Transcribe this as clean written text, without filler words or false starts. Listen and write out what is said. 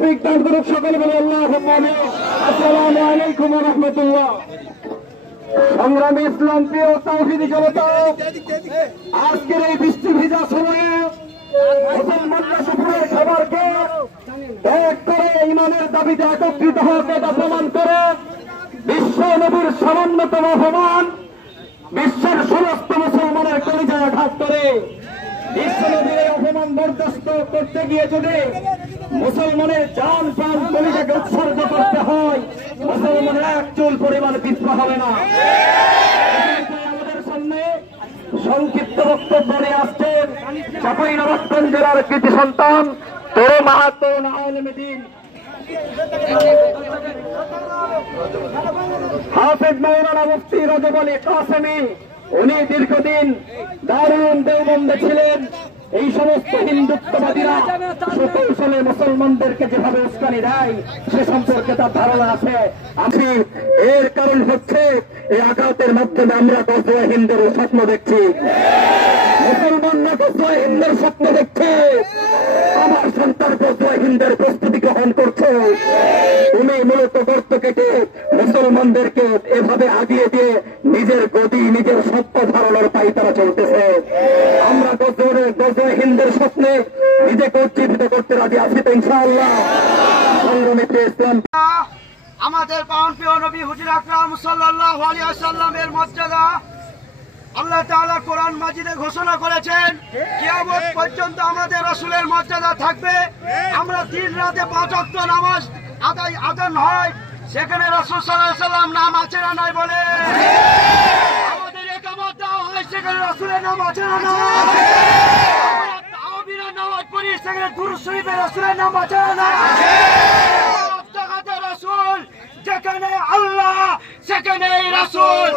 তৌফিক দান করুক। সকলে বলে আল্লাহুম্মা আমিন। আসসালামু আলাইকুম ওয়া রাহমাতুল্লাহ। সংগ্রামী ইসলাম প্রিয় তাওহীদি জনতা, আজকের এই বৃষ্টি ভিজা সময়ে মুসলমানরা দুপুরের খাবারকে ত্যাগ করে ইমানের দাবিতে একত্রিত হওয়ার কথা প্রমাণ করে বিশ্ব নবীর সামান্যতম অপমান বিশ্বের সমস্ত মুসলমানের কলিজায় আঘাত করে বিশ্ব নবীর এই অপমান বরদাস্ত করতে গিয়ে যদি মুসলমানের জান প্রাণ কলিজাকে উৎসর্গ করতে হয়, মুসলমানের এক চুল পরিমাণ পিছপা হবে না। আমাদের সামনে সংক্ষিপ্ত বক্তব্য নিয়ে আসছেন চাঁপাইনবাবগঞ্জ জেলার কৃতি সন্তান তরুণ মাহাতুন আলেমে দ্বীন হাফেজ মাওলানা মুফতি রজব আলী কাসেমী। উনি দীর্ঘদিন দারুণ দেওবন্দে ছিলেন। এই সমস্ত হিন্দুত্ববাদীরা সুকৌশলে মুসলমানদেরকে যেভাবে উস্কানি দেয় সে সম্পর্কে তার ধারণা আছে। এর কারণ হচ্ছে এই আঘাতের মাধ্যমে আমরা গজওয়ে হিন্দের স্বপ্ন দেখছি। মুসলমানরা গজওয়ে হিন্দের স্বপ্ন দেখছে। আমার সন্তান গজওয়ে হিন্দের প্রস্তুতি গ্রহণ করছে। তুমি মূলত গর্ত কেটে মুসলমানদেরকে এভাবে আগিয়ে দিয়ে নিজের গদি নিজের সত্য ধারণার পাই তারা চলতেছে। আমরা গজওয়ে হিন্দের স্বপ্নে নিজেকে উজ্জীবিত করতে রাজি আছি তো ইনশাআল্লাহ। সংগ্রামিত ইসলাম আমাদের প্রাণপ্রিয় নবী হুজুর আকরাম সাল্লাল্লাহু আলাইহি ওয়াসাল্লামের মর্যাদা আল্লাহ তাআলা কোরআন মাজিদে ঘোষণা করেছেন, কিয়ামত পর্যন্ত আমাদের রাসূলের মর্যাদা থাকবে। আমরা দিন রাতে 5 ওয়াক্ত নামাজ আদান হয়, সেখানে রাসূল সাল্লাল্লাহু আলাইহি ওয়াসাল্লাম নাম আছে না নাই বলে? আমাদের ইকামত দেওয়া হয়, সেখানে রাসূলের নাম আছে না নাই? আমরা তাওবিরা নামাজ পড়ি, সেখানে দুরূদ শরীফে রাসূলের নাম আছে না নাই? রাসূল যেখানে আল্লাহ সেখানেই রাসূল।